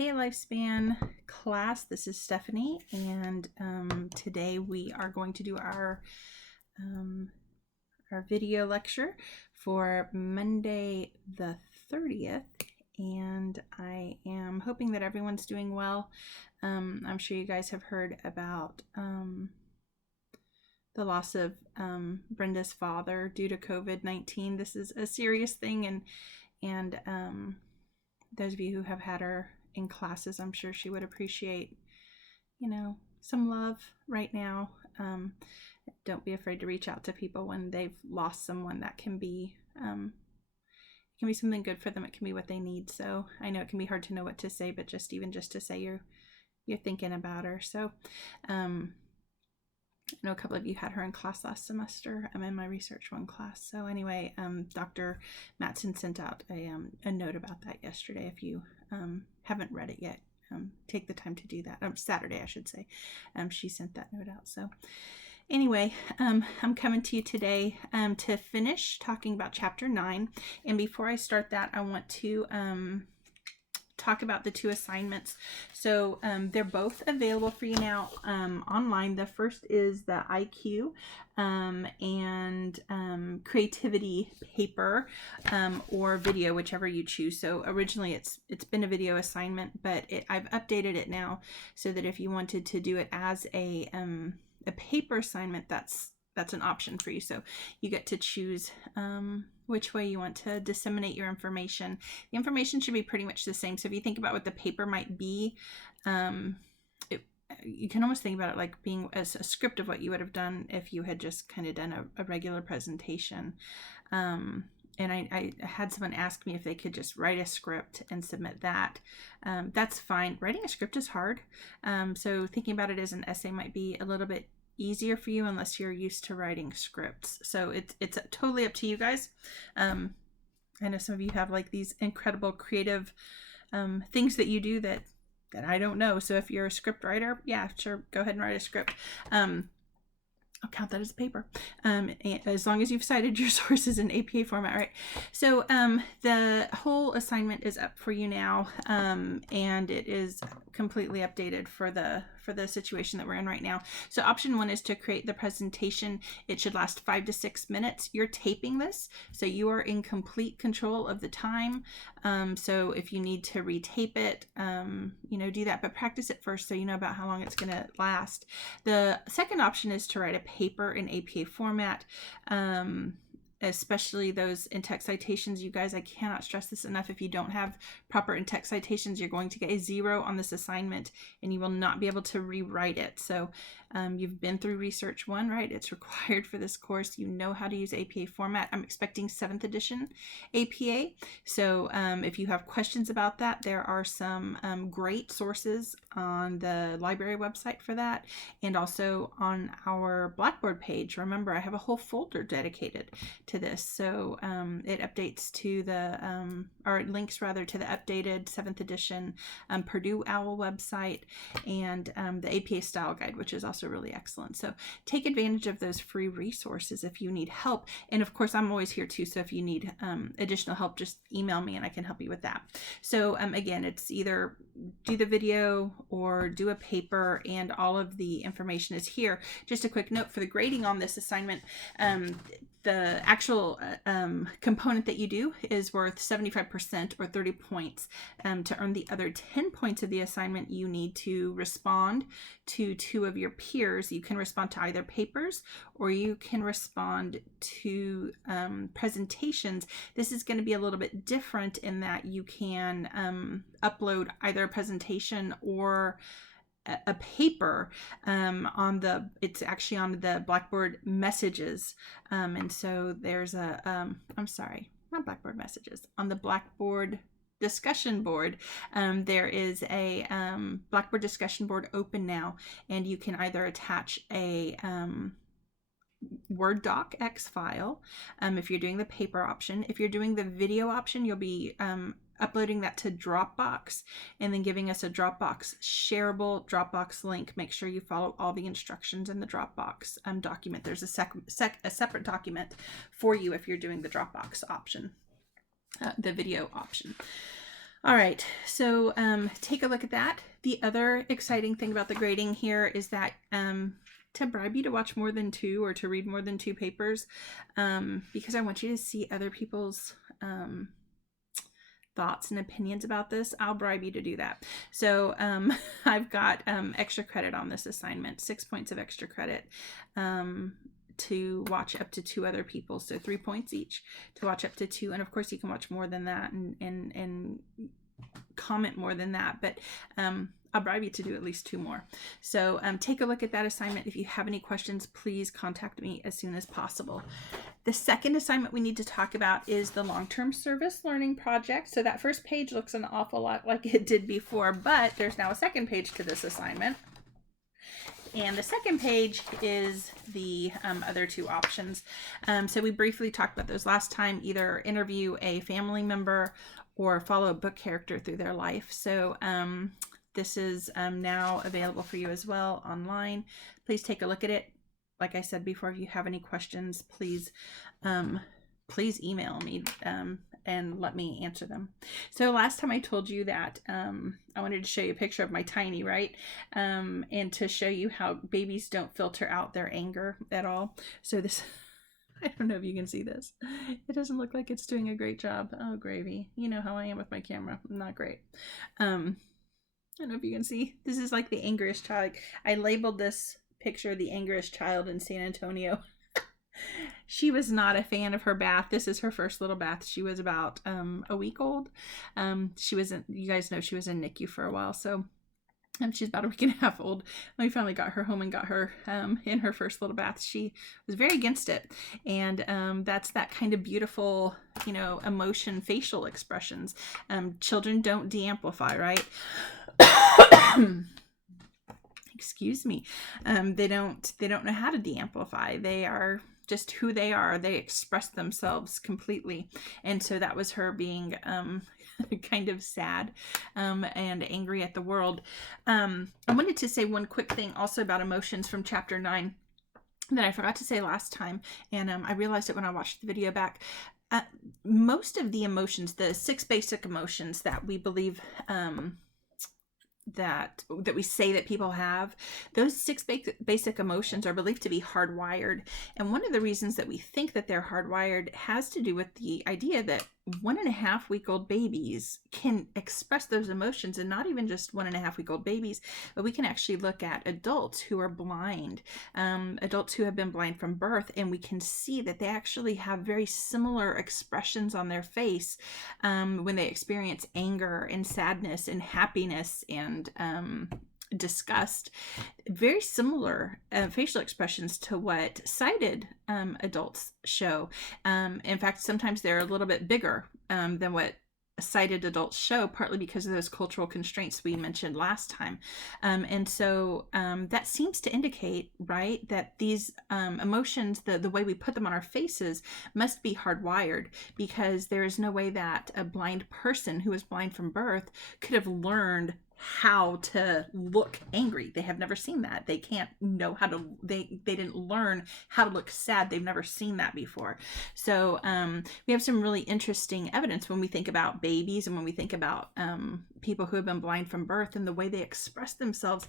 Hey Lifespan class, this is Stephanie, and today we are going to do our video lecture for Monday the 30th, and I am hoping that everyone's doing well. I'm sure you guys have heard about the loss of Brenda's father due to COVID-19. This is a serious thing, and those of you who have had her in classes, I'm sure she would appreciate, some love right now. Don't be afraid to reach out to people when they've lost someone. That can be something good for them. It can be what they need. So I know it can be hard to know what to say, but just to say you're thinking about her. So I know a couple of you had her in class last semester. I'm in my Research 1 class. So anyway, Dr. Matson sent out a note about that yesterday. If you haven't read it yet, take the time to do that. Saturday, I should say. She sent that note out. So anyway, I'm coming to you today to finish talking about Chapter 9. And before I start that, I want to talk about the 2 assignments. So they're both available for you now online. The first is the IQ and creativity paper or video, whichever you choose. So originally it's been a video assignment, but I've updated it now so that if you wanted to do it as a paper assignment, that's an option for you. So you get to choose which way you want to disseminate your information. The information should be pretty much the same. So if you think about what the paper might be, you can almost think about it like being as a script of what you would have done if you had just kind of done a regular presentation. And I had someone ask me if they could just write a script and submit that. That's fine. Writing a script is hard. So thinking about it as an essay might be a little bit easier for you unless you're used to writing scripts. So it's totally up to you guys. I know some of you have like these incredible creative things that you do that I don't know. So if you're a script writer, yeah, sure, go ahead and write a script. I'll count that as a paper, as long as you've cited your sources in APA format, right? So the whole assignment is up for you now, and it is completely updated for the situation that we're in right now. So option 1 is to create the presentation. It should last 5 to 6 minutes. You're taping this, so you are in complete control of the time. So if you need to retape it, do that, but practice it first so you know about how long it's going to last. The second option is to write a paper in APA format, especially those in-text citations. You guys, I cannot stress this enough. If you don't have proper in-text citations, you're going to get a 0 on this assignment and you will not be able to rewrite it. So you've been through Research 1, right? It's required for this course. You know how to use APA format. I'm expecting 7th edition APA. So if you have questions about that, there are some great sources on the library website for that, and also on our Blackboard page. Remember, I have a whole folder dedicated to this. So it updates to or links rather to the updated 7th edition Purdue OWL website and the APA style guide, which is also really excellent. So take advantage of those free resources if you need help. And of course, I'm always here too. So if you need additional help, just email me and I can help you with that. So again, it's either do the video or do a paper, and all of the information is here. Just a quick note for the grading on this assignment. The actual component that you do is worth 75% or 30 points. To earn the other 10 points of the assignment, you need to respond to 2 of your peers. You can respond to either papers or you can respond to presentations. This is going to be a little bit different in that you can upload either a presentation or a paper it's actually on the Blackboard messages, and so there's not Blackboard messages, on the Blackboard discussion board. There is a Blackboard discussion board open now, and you can either attach a Word doc X file if you're doing the paper option. If you're doing the video option, you'll be uploading that to Dropbox and then giving us a Dropbox shareable Dropbox link. Make sure you follow all the instructions in the Dropbox document. There's a separate document for you if you're doing the Dropbox option, the video option. All right, so take a look at that. The other exciting thing about the grading here is that to bribe you to watch more than 2 or to read more than 2 papers, because I want you to see other people's thoughts and opinions about this, I'll bribe you to do that. So I've got extra credit on this assignment, 6 points of extra credit to watch up to 2 other people, so 3 points each to watch up to 2, and of course you can watch more than that and comment more than that, but I'll bribe you to do at least 2 more. So take a look at that assignment. If you have any questions, please contact me as soon as possible. The second assignment we need to talk about is the long-term service learning project. So that first page looks an awful lot like it did before, but there's now a second page to this assignment. And the second page is the other 2 options. So we briefly talked about those last time, either interview a family member or follow a book character through their life. So this is now available for you as well online. Please take a look at it. Like I said before, if you have any questions, please email me and let me answer them. So last time I told you that I wanted to show you a picture of my Tiny, right? And to show you how babies don't filter out their anger at all. So this, I don't know if you can see this. It doesn't look like it's doing a great job. Oh, gravy. You know how I am with my camera. Not great. I don't know if you can see. This is like the angriest child. I labeled this picture the angriest child in San Antonio. She was not a fan of her bath. This is her first little bath. She was about a week old. She was in, you guys know she was in NICU for a while, so she's about a week and a half old. When we finally got her home and got her in her first little bath, she was very against it. And that's that kind of beautiful, you know, emotion, facial expressions. Children don't de-amplify, right? Excuse me. They don't know how to de-amplify. They are just who they are. They express themselves completely. And so that was her being kind of sad and angry at the world. I wanted to say one quick thing also about emotions from chapter 9 that I forgot to say last time, and I realized it when I watched the video back. Most of the emotions, the 6 basic emotions that we believe that we say that people have, those 6 basic emotions are believed to be hardwired. And one of the reasons that we think that they're hardwired has to do with the idea that 1.5-week-old babies can express those emotions, and not even just 1.5-week-old babies, but we can actually look at adults who are blind, adults who have been blind from birth, and we can see that they actually have very similar expressions on their face when they experience anger and sadness and happiness and disgust. Very similar facial expressions to what sighted adults show. In fact, sometimes they're a little bit bigger than what sighted adults show, partly because of those cultural constraints we mentioned last time. And so that seems to indicate, right, that these emotions, the way we put them on our faces, must be hardwired, because there is no way that a blind person who was blind from birth could have learned how to look angry. They have never seen that. They can't know how to, they didn't learn how to look sad. They've never seen that before. So we have some really interesting evidence when we think about babies and when we think about people who have been blind from birth and the way they express themselves.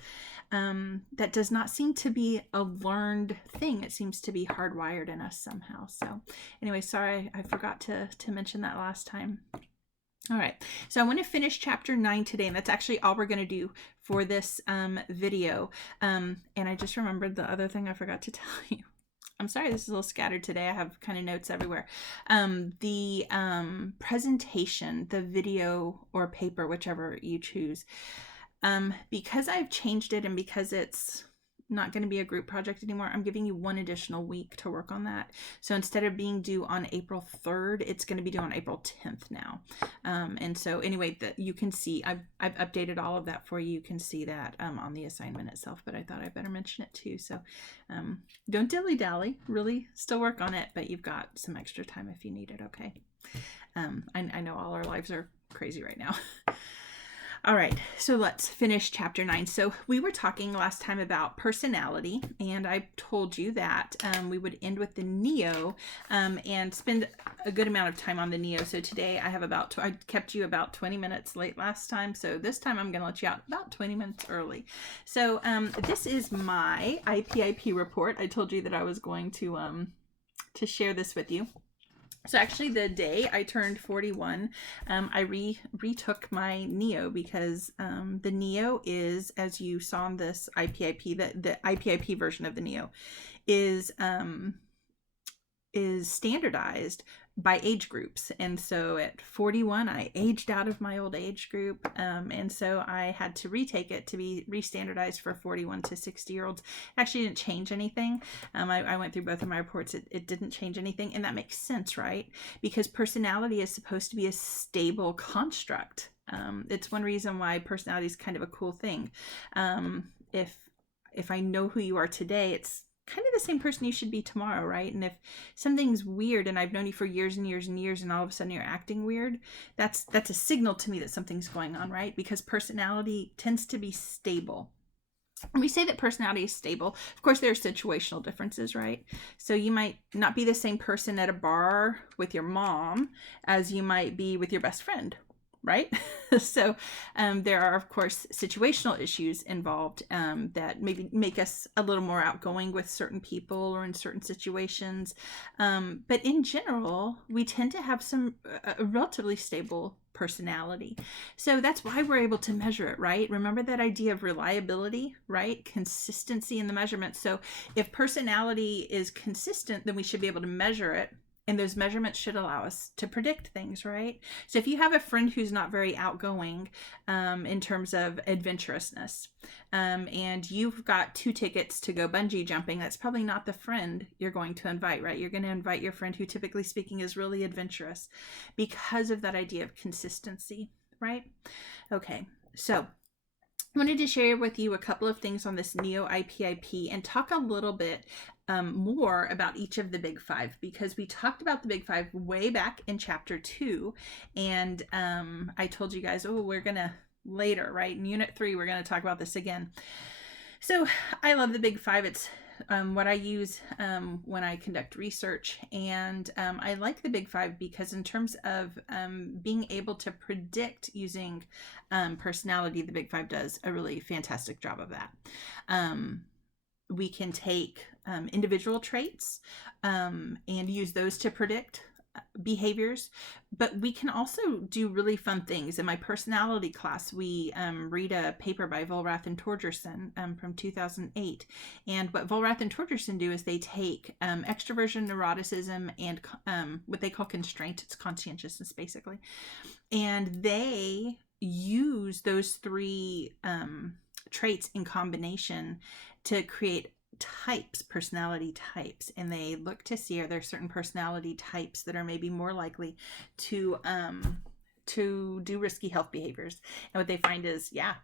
That does not seem to be a learned thing. It seems to be hardwired in us somehow. So anyway, sorry, I forgot to mention that last time. All right, so I want to finish chapter 9 today, and that's actually all we're going to do for this video. And I just remembered the other thing I forgot to tell you. I'm sorry, this is a little scattered today. I have kind of notes everywhere. The presentation, the video or paper, whichever you choose, because I've changed it and because it's not going to be a group project anymore, I'm giving you 1 additional week to work on that. So instead of being due on April 3rd, it's going to be due on April 10th now. And so anyway, you can see, I've updated all of that for you. You can see that on the assignment itself, but I thought I'd better mention it too. So don't dilly-dally, really still work on it, but you've got some extra time if you need it, okay? I know all our lives are crazy right now. All right, so let's finish chapter 9. So we were talking last time about personality, and I told you that we would end with the NEO and spend a good amount of time on the NEO. So today I have I kept you about 20 minutes late last time, so this time I'm going to let you out about 20 minutes early. So this is my IPIP report. I told you that I was going to share this with you. So actually the day I turned 41, I retook my NEO because the NEO is, as you saw in this IPIP, the IPIP version of the NEO is standardized by age groups. And so at 41, I aged out of my old age group. And so I had to retake it to be restandardized for 41 to 60-year-olds. Actually didn't change anything. I went through both of my reports. It didn't change anything. And that makes sense, right? Because personality is supposed to be a stable construct. It's one reason why personality is kind of a cool thing. If I know who you are today, it's kind of the same person you should be tomorrow, right? And if something's weird and I've known you for years and years and years and all of a sudden you're acting weird, that's a signal to me that something's going on, right? Because personality tends to be stable. And we say that personality is stable. Of course, there are situational differences, right? So you might not be the same person at a bar with your mom as you might be with your best friend, right? So there are, of course, situational issues involved that maybe make us a little more outgoing with certain people or in certain situations. But in general, we tend to have a relatively stable personality. So that's why we're able to measure it, right? Remember that idea of reliability, right? Consistency in the measurement. So if personality is consistent, then we should be able to measure it. And those measurements should allow us to predict things, right? So if you have a friend who's not very outgoing in terms of adventurousness, and you've got 2 tickets to go bungee jumping, that's probably not the friend you're going to invite, right? You're going to invite your friend who, typically speaking, is really adventurous because of that idea of consistency, right? Okay, so I wanted to share with you a couple of things on this NEO IPIP and talk a little bit more about each of the Big Five, because we talked about the Big Five way back in chapter 2, and I told you guys, we're gonna later, right? In unit 3, we're gonna talk about this again. So I love the Big Five. It's what I use when I conduct research, and I like the Big Five because in terms of being able to predict using personality, the Big Five does a really fantastic job of that. We can take individual traits and use those to predict behaviors, but we can also do really fun things. In my personality class, we read a paper by Vollrath and Torgerson from 2008, and what Vollrath and Torgerson do is they take extroversion, neuroticism, and what they call constraint, it's conscientiousness basically, and they use those 3 traits in combination to create personality types, and they look to see, are there certain personality types that are maybe more likely to do risky health behaviors. And what they find is, yeah,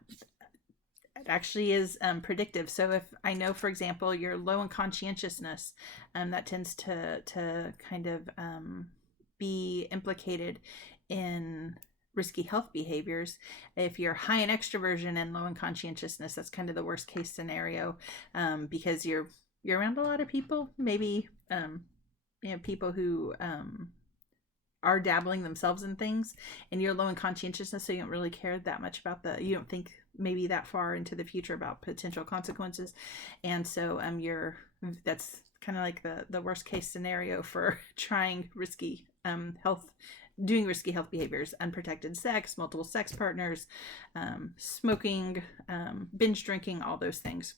it actually is predictive. So if I know, for example, you're low in conscientiousness, that tends to kind of be implicated in risky health behaviors. If you're high in extroversion and low in conscientiousness, that's kind of the worst case scenario, because you're around a lot of people, maybe people who are dabbling themselves in things, and you're low in conscientiousness, so you don't really care that much about you don't think maybe that far into the future about potential consequences, and so that's kind of like the worst case scenario for trying risky doing risky health behaviors: unprotected sex, multiple sex partners, smoking, binge drinking, all those things.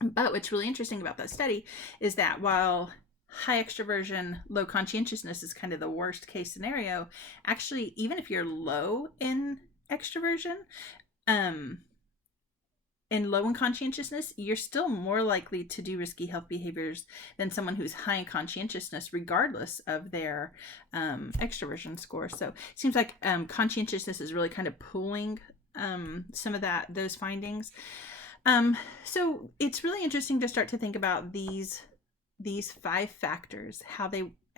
But what's really interesting about that study is that while high extroversion, low conscientiousness is kind of the worst case scenario, actually, even if you're low in extroversion, and low in conscientiousness, you're still more likely to do risky health behaviors than someone who's high in conscientiousness, regardless of their extroversion score. So it seems like conscientiousness is really kind of pulling some of those findings. So it's really interesting to start to think about these 5 factors, how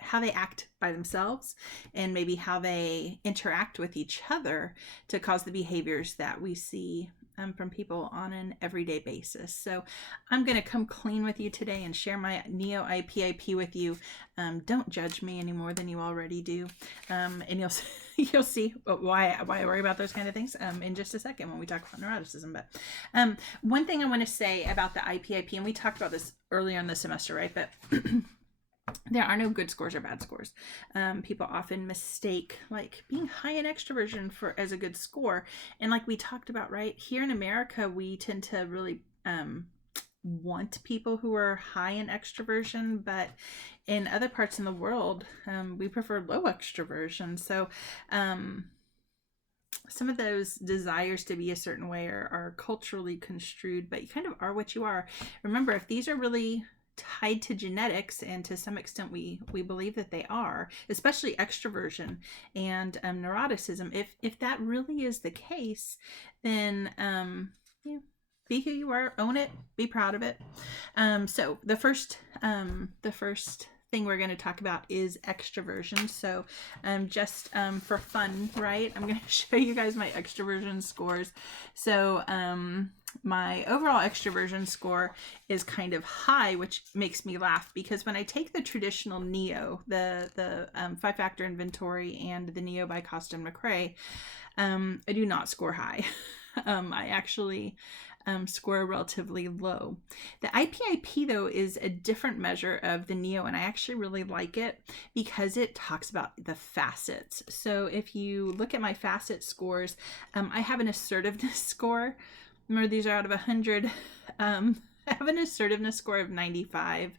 how they act by themselves and maybe how they interact with each other to cause the behaviors that we see from people on an everyday basis. So I'm going to come clean with you today and share my NEO IPIP with you. Don't judge me any more than you already do. And you'll see why I worry about those kind of things in just a second when we talk about neuroticism. But one thing I want to say about the IPIP, and we talked about this earlier in the semester, right? But there are no good scores or bad scores. People often mistake like being high in extroversion as a good score. And like we talked about, right, here in America, we tend to really want people who are high in extroversion, but in other parts in the world, we prefer low extroversion. So some of those desires to be a certain way are culturally construed, but you kind of are what you are. Remember, if these are really tied to genetics, and to some extent we believe that they are, especially extroversion and neuroticism, if that really is the case, then be who you are, own it, be proud of it. So the first thing we're going to talk about is extroversion. So just for fun, right, I'm going to show you guys my extroversion scores. So my overall extroversion score is kind of high, which makes me laugh because when I take the traditional NEO, the 5-factor inventory and the NEO by Costa and McRae, I do not score high. I actually score relatively low. The IPIP, though, is a different measure of the NEO, and I actually really like it because it talks about the facets. So if you look at my facet scores, I have an assertiveness score. Remember, these are out of 100. I have an assertiveness score of 95.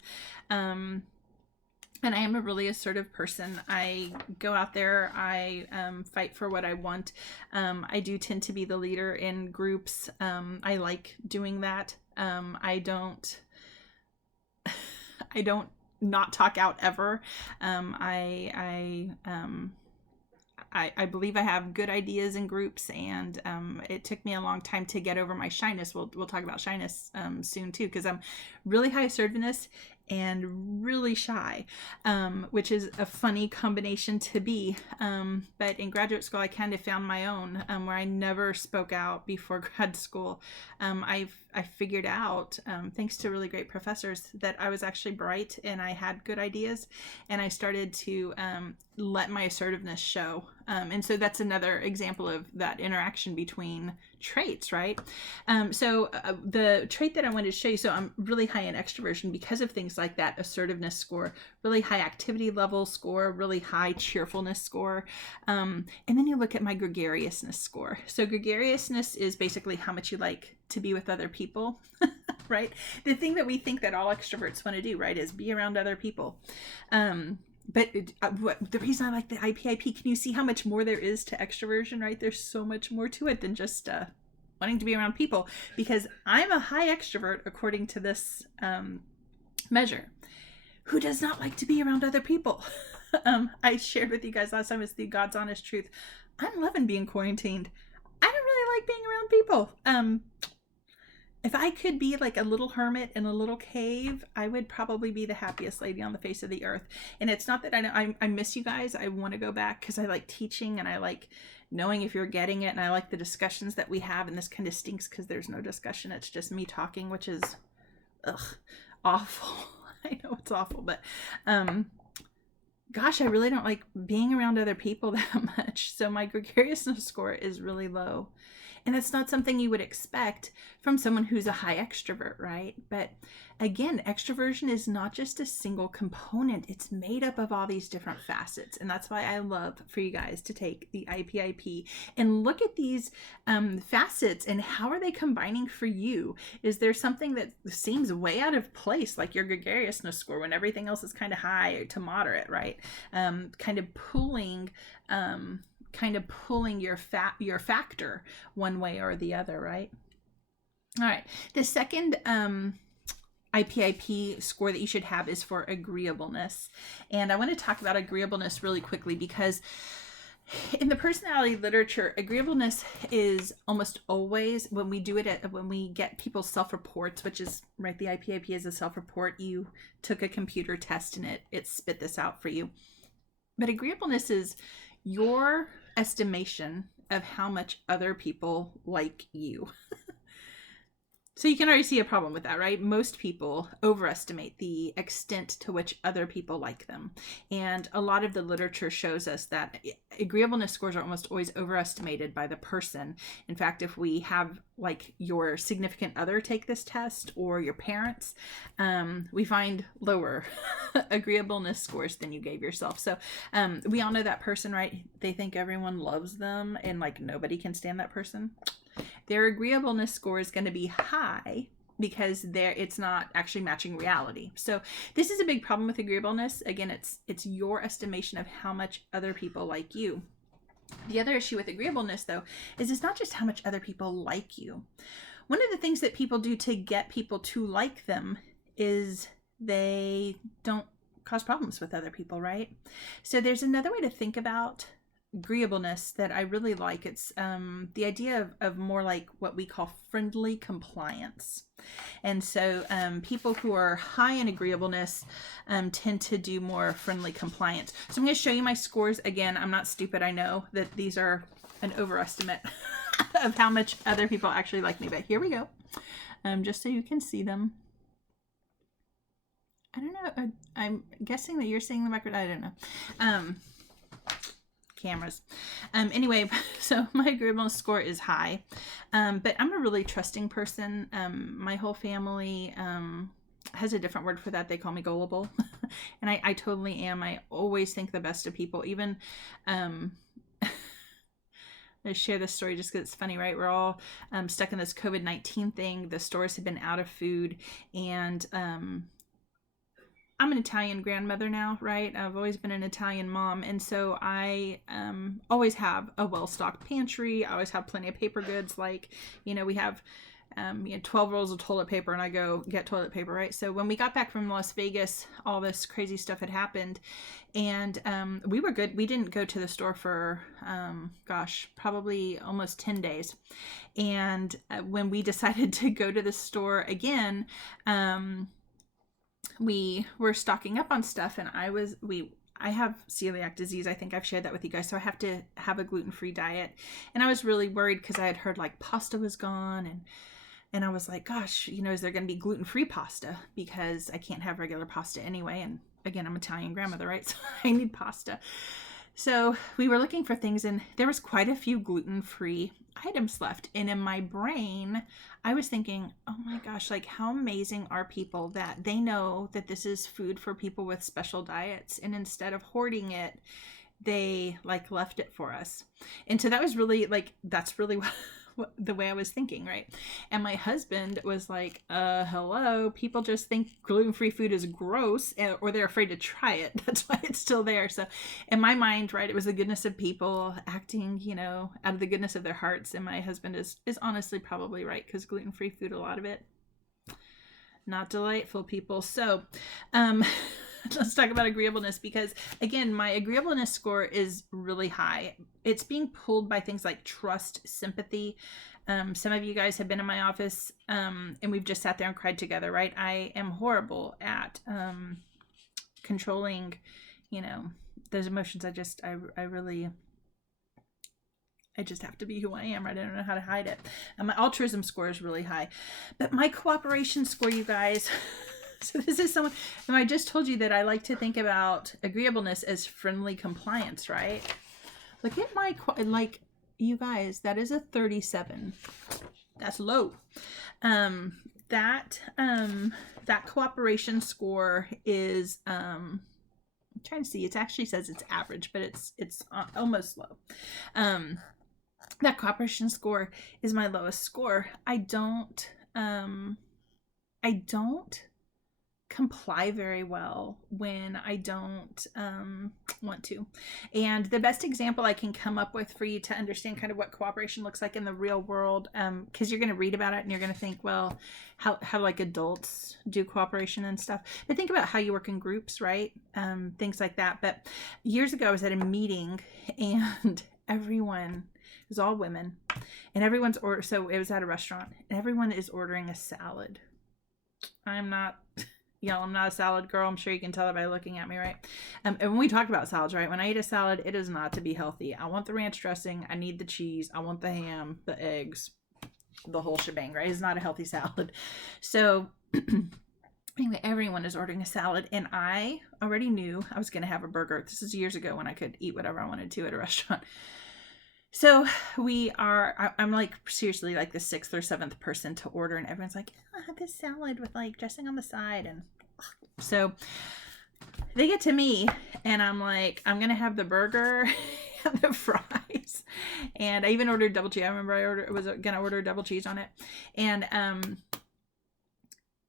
And I am a really assertive person. I go out there, I fight for what I want. I do tend to be the leader in groups. I like doing that. I don't not talk out ever. I believe I have good ideas in groups, and it took me a long time to get over my shyness. We'll talk about shyness soon too, because I'm really high assertiveness and really shy, which is a funny combination to be. But in graduate school, I kind of found my own, where I never spoke out before grad school. I figured out, thanks to really great professors, that I was actually bright and I had good ideas, and I started to let my assertiveness show. And so that's another example of that interaction between traits, right? So the trait that I wanted to show you, so I'm really high in extroversion because of things like that assertiveness score, really high activity level score, really high cheerfulness score. And then you look at my gregariousness score. So gregariousness is basically how much you like to be with other people, right? The thing that we think that all extroverts want to do, right, is be around other people. But the reason I like the IPIP, can you see how much more there is to extroversion, right? There's so much more to it than just wanting to be around people, because I'm a high extrovert according to this measure. Who does not like to be around other people? I shared with you guys last time, it's the God's honest truth. I'm loving being quarantined. I don't really like being around people. If I could be like a little hermit in a little cave, I would probably be the happiest lady on the face of the earth. And it's not that I miss you guys. I want to go back because I like teaching and I like knowing if you're getting it, and I like the discussions that we have. And this kind of stinks because there's no discussion. It's just me talking, which is awful. I know it's awful, but gosh, I really don't like being around other people that much. So my gregariousness score is really low. And that's not something you would expect from someone who's a high extrovert, right? But again, extroversion is not just a single component. It's made up of all these different facets. And that's why I love for you guys to take the IPIP and look at these facets and how are they combining for you? Is there something that seems way out of place, like your gregariousness score, when everything else is kind of high to moderate, right? Kind of pulling your factor one way or the other, right? All right. The second IPIP score that you should have is for agreeableness. And I want to talk about agreeableness really quickly because In the personality literature, agreeableness is almost always, when we do it when we get people's self-reports, which is right, the IPIP is a self-report. You took a computer test and it spit this out for you. But agreeableness is your estimation of how much other people like you. So you can already see a problem with that, right? Most people overestimate the extent to which other people like them. And a lot of the literature shows us that agreeableness scores are almost always overestimated by the person. In fact, if we have like your significant other take this test, or your parents, we find lower agreeableness scores than you gave yourself. So we all know that person, right? They think everyone loves them and like nobody can stand that person. Their agreeableness score is going to be high because it's not actually matching reality. So this is a big problem with agreeableness. Again, it's your estimation of how much other people like you. The other issue with agreeableness, though, is it's not just how much other people like you. One of the things that people do to get people to like them is they don't cause problems with other people, right? So there's another way to think about agreeableness that I really like. It's the idea of more like what we call friendly compliance. And so people who are high in agreeableness tend to do more friendly compliance. So I'm going to show you my scores. Again, I'm not stupid. I know that these are an overestimate of how much other people actually like me, but here we go. Just so you can see them. I don't know. I'm guessing that you're seeing the record. I don't know. Cameras. Anyway, so my agreeableness score is high, but I'm a really trusting person. My whole family has a different word for that. They call me gullible. And I totally am. I always think the best of people. Even I share this story just because it's funny, right? We're all stuck in this COVID-19 thing. The stores have been out of food, and I'm an Italian grandmother now, right? I've always been an Italian mom. And so I always have a well-stocked pantry. I always have plenty of paper goods. Like, we have 12 rolls of toilet paper, and I go get toilet paper, right? So when we got back from Las Vegas, all this crazy stuff had happened, and we were good. We didn't go to the store for, probably almost 10 days. And when we decided to go to the store again, we were stocking up on stuff, and I have celiac disease. I think I've shared that with you guys. So I have to have a gluten-free diet. And I was really worried because I had heard like pasta was gone, and I was like, gosh, is there going to be gluten-free pasta? Because I can't have regular pasta anyway. And again, I'm Italian grandmother, right? So I need pasta. So we were looking for things, and there was quite a few gluten-free items left. And in my brain, I was thinking, oh my gosh, like how amazing are people that they know that this is food for people with special diets, and instead of hoarding it, they like left it for us. And so that was really like, that's really the way I was thinking, right? And my husband was like, hello, people just think gluten-free food is gross, or they're afraid to try it. That's why it's still there. So in my mind, right, it was the goodness of people acting, out of the goodness of their hearts. And my husband is honestly probably right, because gluten-free food, a lot of it, not delightful, people. So let's talk about agreeableness, because again, my agreeableness score is really high. It's being pulled by things like trust, sympathy. Some of you guys have been in my office, and we've just sat there and cried together, right? I am horrible at controlling, those emotions. I just have to be who I am, right? I don't know how to hide it. And my altruism score is really high, but my cooperation score, you guys. So this is someone, I just told you that I like to think about agreeableness as friendly compliance, right? Look at my, you guys, that is a 37. That's low. That cooperation score is, I'm trying to see, it actually says it's average, but it's almost low. That cooperation score is my lowest score. I don't comply very well when I don't want to. And the best example I can come up with for you to understand kind of what cooperation looks like in the real world, because you're going to read about it and you're going to think, well, how like adults do cooperation and stuff. But think about how you work in groups, right? Things like that. But years ago, I was at a meeting and everyone, it was all women, and everyone's order. So it was at a restaurant, and everyone is ordering a salad. I'm not a salad girl. I'm sure you can tell that by looking at me, right? And when we talk about salads, right? When I eat a salad, it is not to be healthy. I want the ranch dressing. I need the cheese. I want the ham, the eggs, the whole shebang, right? It's not a healthy salad. So anyway, everyone is ordering a salad, and I already knew I was going to have a burger. This is years ago when I could eat whatever I wanted to at a restaurant. So I'm like seriously like the 6th or 7th person to order, and everyone's like, I have this salad with like dressing on the side. And so they get to me and I'm like, I'm going to have the burger and the fries. And I even ordered double cheese. I remember I was going to order double cheese on it. And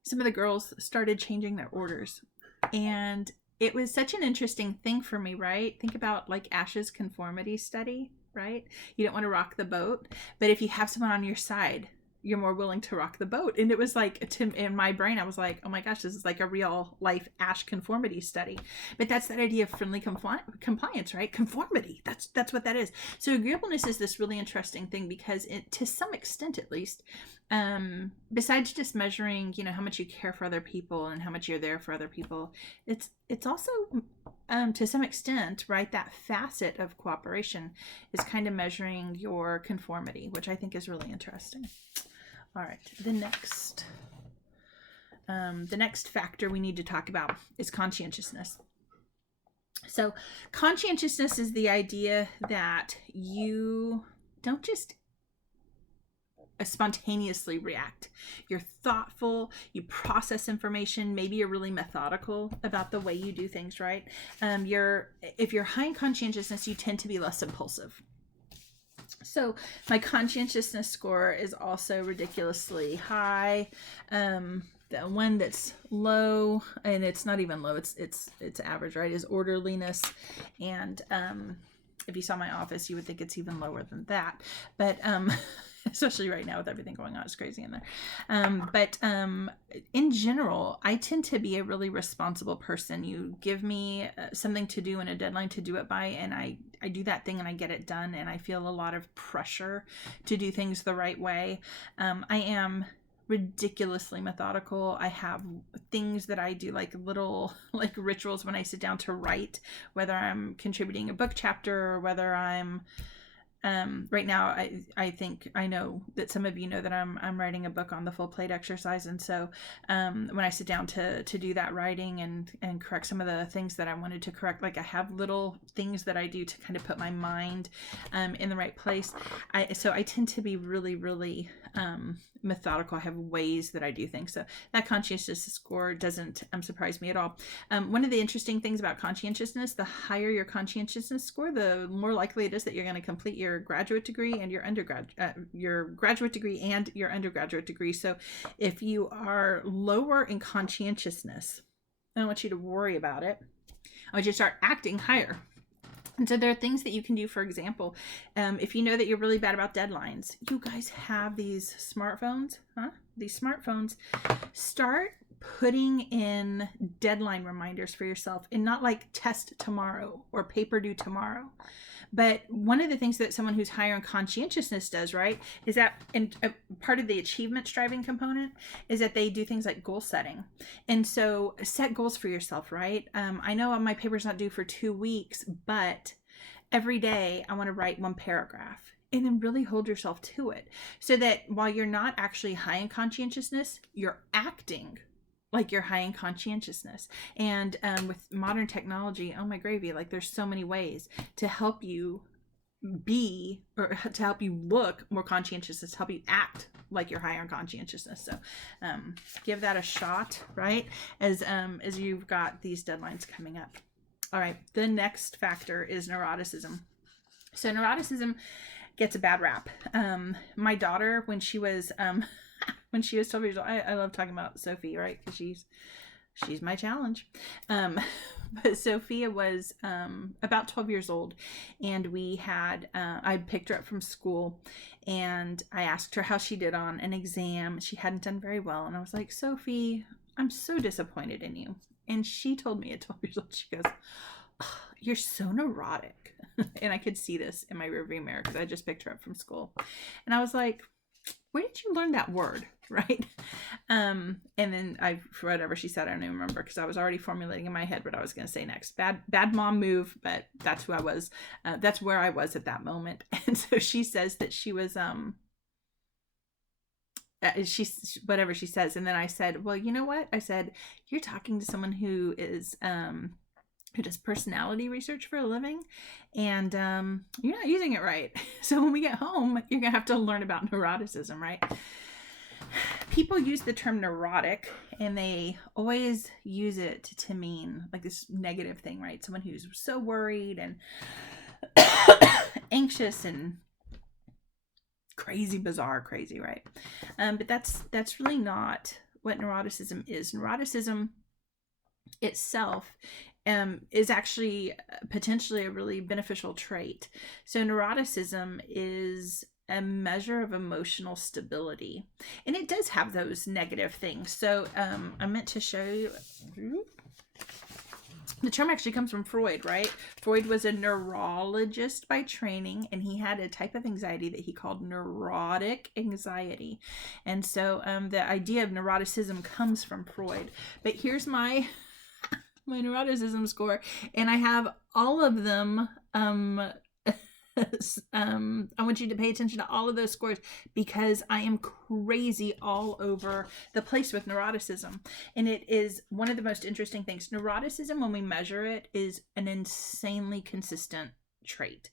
some of the girls started changing their orders. And it was such an interesting thing for me, right? Think about like Ash's conformity study. Right? You don't want to rock the boat, but if you have someone on your side, you're more willing to rock the boat. And it was like, in my brain, I was like, oh my gosh, this is like a real life Ash conformity study. But that's that idea of friendly compliance, right? Conformity. That's what that is. So agreeableness is this really interesting thing because to some extent, at least, besides just measuring, how much you care for other people and how much you're there for other people, it's also, to some extent, right, that facet of cooperation is kind of measuring your conformity, which I think is really interesting. All right, the next factor we need to talk about is conscientiousness. So conscientiousness is the idea that you don't just spontaneously react. You're thoughtful, you process information, maybe you're really methodical about the way you do things, right? If you're high in conscientiousness, you tend to be less impulsive. So my conscientiousness score is also ridiculously high. The one that's low, and it's not even low, it's average, right, is orderliness. And if you saw my office, you would think it's even lower than that. But especially right now with everything going on, it's crazy in there. But in general, I tend to be a really responsible person. You give me something to do and a deadline to do it by, and I do that thing and I get it done, and I feel a lot of pressure to do things the right way. I am ridiculously methodical. I have things that I do, like little like rituals when I sit down to write, whether I'm contributing a book chapter or whether I'm right now, I think I know that some of you know that I'm writing a book on the full plate exercise. And so when I sit down to do that writing and correct some of the things that I wanted to correct, like I have little things that I do to kind of put my mind in the right place. So I tend to be really, really methodical. I have ways that I do things. So that conscientiousness score doesn't surprise me at all. One of the interesting things about conscientiousness, the higher your conscientiousness score, the more likely it is that you're going to complete your graduate degree and your graduate degree and your undergraduate degree. So if you are lower in conscientiousness, I don't want you to worry about it. I want you to start acting higher. And so there are things that you can do. For example, if you know that you're really bad about deadlines, you guys have these smartphones, These smartphones, start putting in deadline reminders for yourself, and not like test tomorrow or paper due tomorrow. But one of the things that someone who's higher in conscientiousness does, right, is that, and part of the achievement striving component is that they do things like goal setting. And so set goals for yourself, right? I know my paper's not due for 2 weeks, but every day I want to write 1 paragraph. And then really hold yourself to it, so that while you're not actually high in conscientiousness, you're acting like you're high in conscientiousness. And with modern technology, oh my gravy, like there's so many ways to help you be, or to help you look more conscientious, to help you act like you're higher in conscientiousness. So give that a shot, right? As you've got these deadlines coming up. All right, the next factor is neuroticism. So neuroticism gets a bad rap. My daughter, when she was 12 years old, I love talking about Sophie, right? Because she's my challenge. But Sophia was about 12 years old, and we had, I picked her up from school, and I asked her how she did on an exam. She hadn't done very well, and I was like, Sophie, I'm so disappointed in you. And she told me at 12 years old, she goes, oh, you're so neurotic. And I could see this in my rearview mirror because I just picked her up from school. And I was like, where did you learn that word? Right. And then whatever she said, I don't even remember because I was already formulating in my head what I was going to say next. Bad mom move, but that's who I was. That's where I was at that moment. And so she says that she was, she's whatever she says. And then I said, well, you know what? I said, you're talking to someone who is, who does personality research for a living, and you're not using it right. So when we get home, you're gonna have to learn about neuroticism, right? People use the term neurotic, and they always use it to mean like this negative thing, right? Someone who's so worried and anxious and crazy, bizarre, crazy, right? But that's really not what neuroticism is. Neuroticism itself is actually potentially a really beneficial trait. So neuroticism is a measure of emotional stability, and it does have those negative things. So I meant to show you, the term actually comes from Freud, right? Freud was a neurologist by training, and he had a type of anxiety that he called neurotic anxiety. And so the idea of neuroticism comes from Freud. But here's my neuroticism score, and I have all of them. I want you to pay attention to all of those scores because I am crazy all over the place with neuroticism. And it is one of the most interesting things. Neuroticism, when we measure it, is an insanely consistent trait.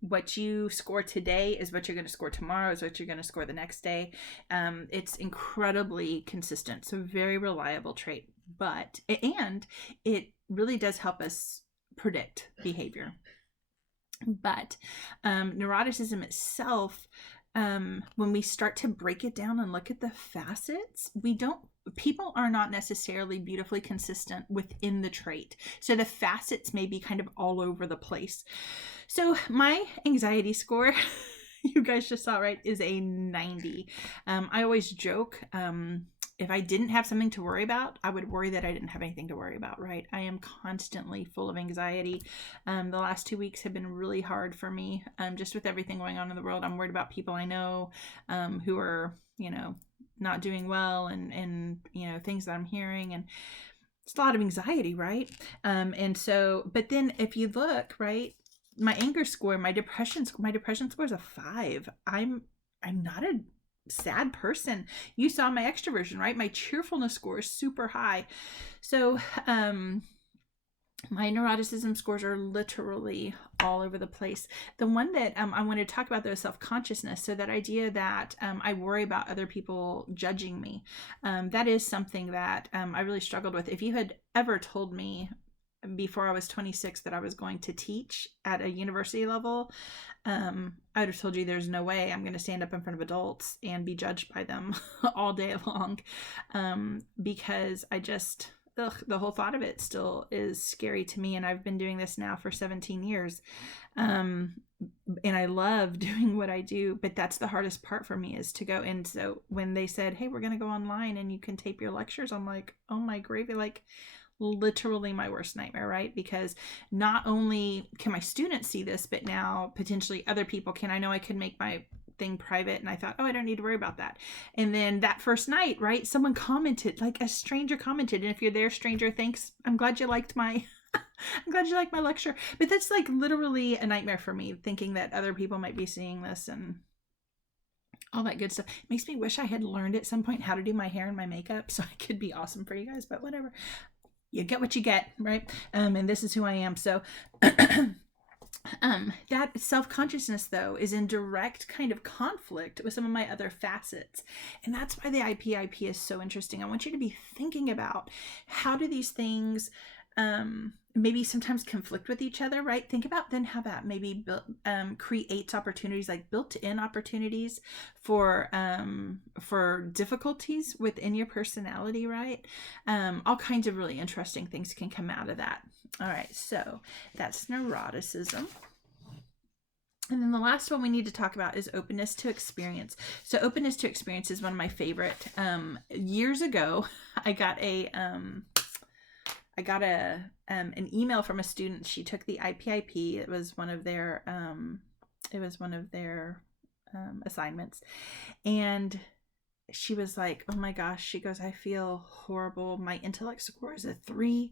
What you score today is what you're going to score tomorrow, is what you're going to score the next day. It's incredibly consistent. So very reliable trait. And it really does help us predict behavior. But neuroticism itself, when we start to break it down and look at the facets, people are not necessarily beautifully consistent within the trait. So the facets may be kind of all over the place. So my anxiety score, you guys just saw, right, is a 90. I always joke, if I didn't have something to worry about, I would worry that I didn't have anything to worry about, right? I am constantly full of anxiety. The last 2 weeks have been really hard for me, just with everything going on in the world. I'm worried about people I know who are, not doing well, and things that I'm hearing, and it's a lot of anxiety, right? And so, but then if you look, right, my anger score, my depression score is a 5. I'm not a sad person. You saw my extroversion, right? My cheerfulness score is super high. So my neuroticism scores are literally all over the place. The one that I want to talk about, though, is self-consciousness. So that idea that I worry about other people judging me, that is something that I really struggled with. If you had ever told me before I was 26 that I was going to teach at a university level, I would have told you there's no way I'm going to stand up in front of adults and be judged by them all day long, because I just, the whole thought of it still is scary to me. And I've been doing this now for 17 years. And I love doing what I do, but that's the hardest part for me, is to go. And so when they said, hey, we're going to go online and you can tape your lectures, I'm like, oh my gravy, like literally my worst nightmare, right? Because not only can my students see this, but now potentially other people can. I know I could make my thing private, and I thought, oh, I don't need to worry about that. And then that first night, right, someone commented, like a stranger commented, and if you're there, stranger, thanks. I'm glad you liked my I'm glad you liked my lecture. But that's like literally a nightmare for me, thinking that other people might be seeing this and all that good stuff. It makes me wish I had learned at some point how to do my hair and my makeup so I could be awesome for you guys, but whatever. You get what you get, right? And this is who I am. So that self-consciousness, though, is in direct kind of conflict with some of my other facets. And that's why the IPIP is so interesting. I want you to be thinking about, how do these things maybe sometimes conflict with each other, right? Think about then how that maybe creates opportunities, like built-in opportunities for difficulties within your personality, right? All kinds of really interesting things can come out of that. All right, so that's neuroticism. And then the last one we need to talk about is openness to experience. So openness to experience is one of my favorite. Years ago, I got an email from a student. She took the IPIP. It was one of their assignments, and she was like, oh my gosh, she goes, I feel horrible. My intellect score is a 3.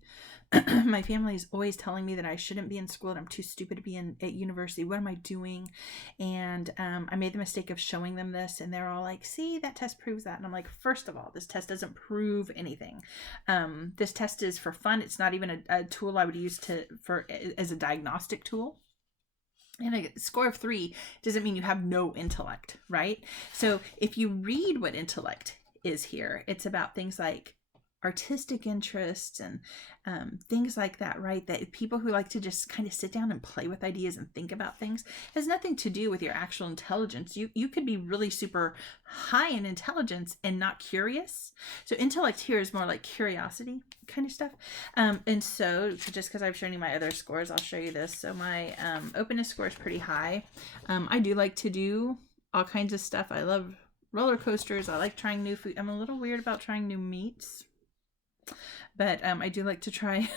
My family is always telling me that I shouldn't be in school and I'm too stupid to be at university. What am I doing? And I made the mistake of showing them this, and they're all like, see, that test proves that. And I'm like, first of all, this test doesn't prove anything. This test is for fun. It's not even a tool I would use as a diagnostic tool. And a score of 3 doesn't mean you have no intellect, right? So if you read what intellect is here, it's about things like artistic interests and things like that, right? That people who like to just kind of sit down and play with ideas and think about things has nothing to do with your actual intelligence. You could be really super high in intelligence and not curious. So intellect here is more like curiosity kind of stuff. And so just because I've shown you my other scores, I'll show you this. So my openness score is pretty high. I do like to do all kinds of stuff. I love roller coasters. I like trying new food. I'm a little weird about trying new meats, but I do like to try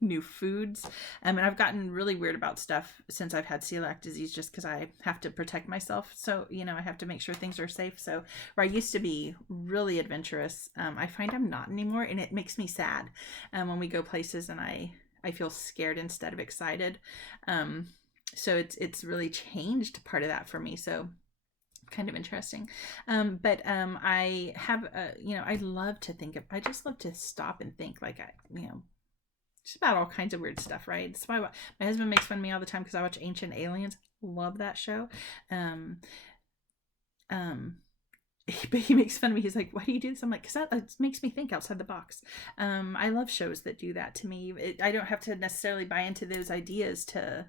new foods. And I've gotten really weird about stuff since I've had celiac disease, just because I have to protect myself. So, I have to make sure things are safe. So where I used to be really adventurous, I find I'm not anymore. And it makes me sad when we go places and I feel scared instead of excited. So it's really changed part of that for me. So kind of interesting. But I have, I love to I just love to stop and think, like, just about all kinds of weird stuff, right? That's why my husband makes fun of me all the time because I watch Ancient Aliens. Love that show. But he makes fun of me. He's like, why do you do this? I'm like, because it makes me think outside the box. I love shows that do that to me. I don't have to necessarily buy into those ideas to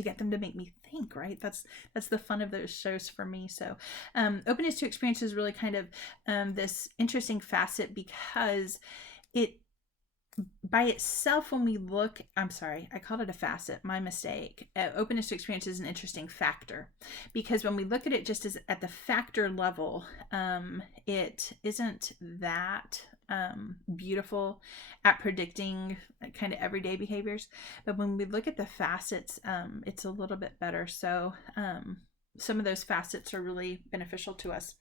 get them to make me think, right? That's the fun of those shows for me. So openness to experience is really kind of this interesting facet, because it by itself, when we look, I'm sorry, I called it a facet, my mistake. Openness to experience is an interesting factor, because when we look at it just as at the factor level, it isn't that beautiful at predicting kind of everyday behaviors. But when we look at the facets, it's a little bit better. So some of those facets are really beneficial to us.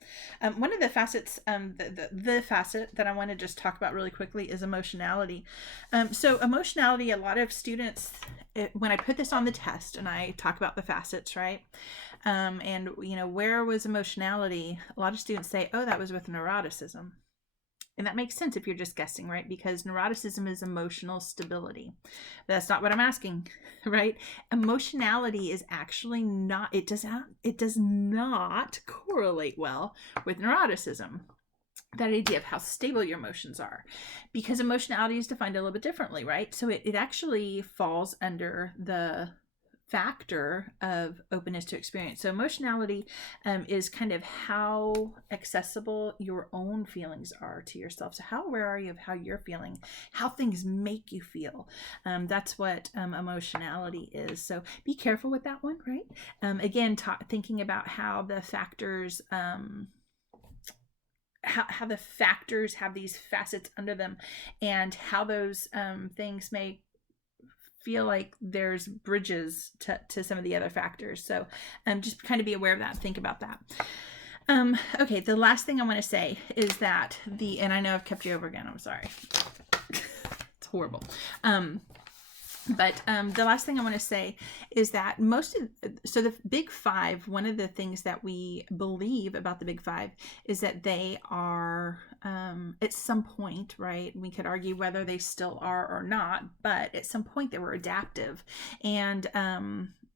One of the facets, the facet that I want to just talk about really quickly is emotionality. So emotionality, a lot of students, when I put this on the test and I talk about the facets, right? And where was emotionality? A lot of students say, oh, that was with neuroticism. And that makes sense if you're just guessing, right? Because neuroticism is emotional stability. But that's not what I'm asking, right? Emotionality is actually not, it does not correlate well with neuroticism. That idea of how stable your emotions are, because emotionality is defined a little bit differently, right? So it actually falls under the factor of openness to experience. So emotionality is kind of how accessible your own feelings are to yourself. So how aware are you of how you're feeling, how things make you feel? That's what emotionality is. So be careful with that one, right? Again, thinking about how the factors how the factors have these facets under them, and how those things may feel like there's bridges to some of the other factors. So just kind of be aware of that. Think about that. Okay, the last thing I want to say is that and I know I've kept you over again. I'm sorry. It's horrible. But the last thing I want to say is that so the Big Five, one of the things that we believe about the Big Five is that they are, at some point, right? We could argue whether they still are or not, but at some point they were adaptive. And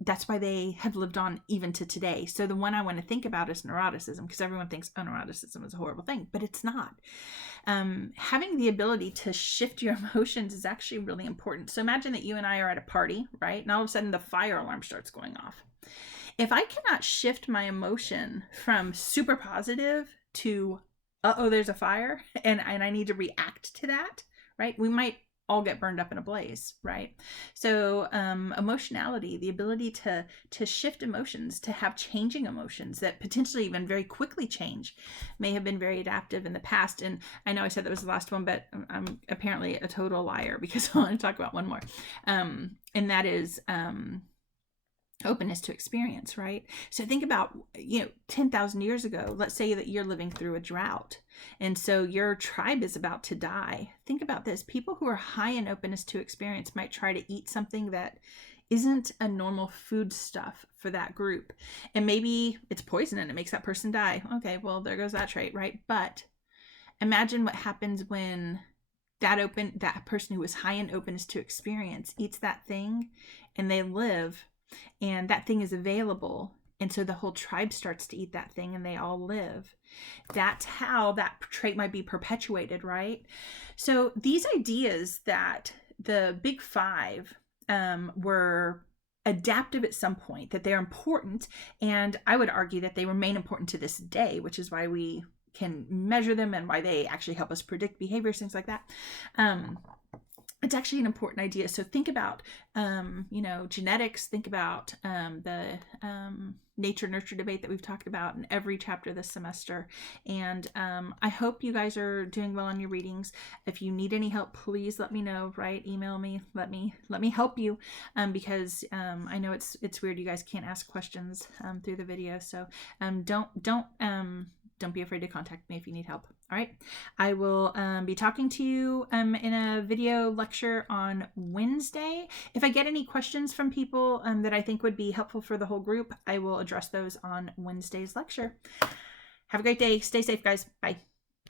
that's why they have lived on even to today. So the one I want to think about is neuroticism, because everyone thinks, oh, neuroticism is a horrible thing, but it's not. Having the ability to shift your emotions is actually really important. So imagine that you and I are at a party, right? And all of a sudden the fire alarm starts going off. If I cannot shift my emotion from super positive to, uh-oh, there's a fire, and I need to react to that, right? We might all get burned up in a blaze, right? So emotionality, the ability to shift emotions, to have changing emotions that potentially even very quickly change, may have been very adaptive in the past. And I know I said that was the last one, but I'm apparently a total liar, because I want to talk about one more. And that is openness to experience, right? So think about, 10,000 years ago, let's say that you're living through a drought, and so your tribe is about to die. Think about this. People who are high in openness to experience might try to eat something that isn't a normal food stuff for that group. And maybe it's poison and it makes that person die. Okay, well, there goes that trait, right? But imagine what happens when that person who is high in openness to experience eats that thing and they live, and that thing is available, and so the whole tribe starts to eat that thing and they all live. That's how that trait might be perpetuated, right? So these ideas that the Big Five were adaptive at some point, that they're important, and I would argue that they remain important to this day, which is why we can measure them and why they actually help us predict behaviors, things like that. It's actually an important idea. So think about, genetics, think about the nature-nurture debate that we've talked about in every chapter this semester. And I hope you guys are doing well on your readings. If you need any help, please let me know, right? Email me, let me help you, because I know it's weird. You guys can't ask questions through the video. So don't be afraid to contact me if you need help. All right. I will be talking to you in a video lecture on Wednesday. If I get any questions from people that I think would be helpful for the whole group, I will address those on Wednesday's lecture. Have a great day. Stay safe, guys. Bye.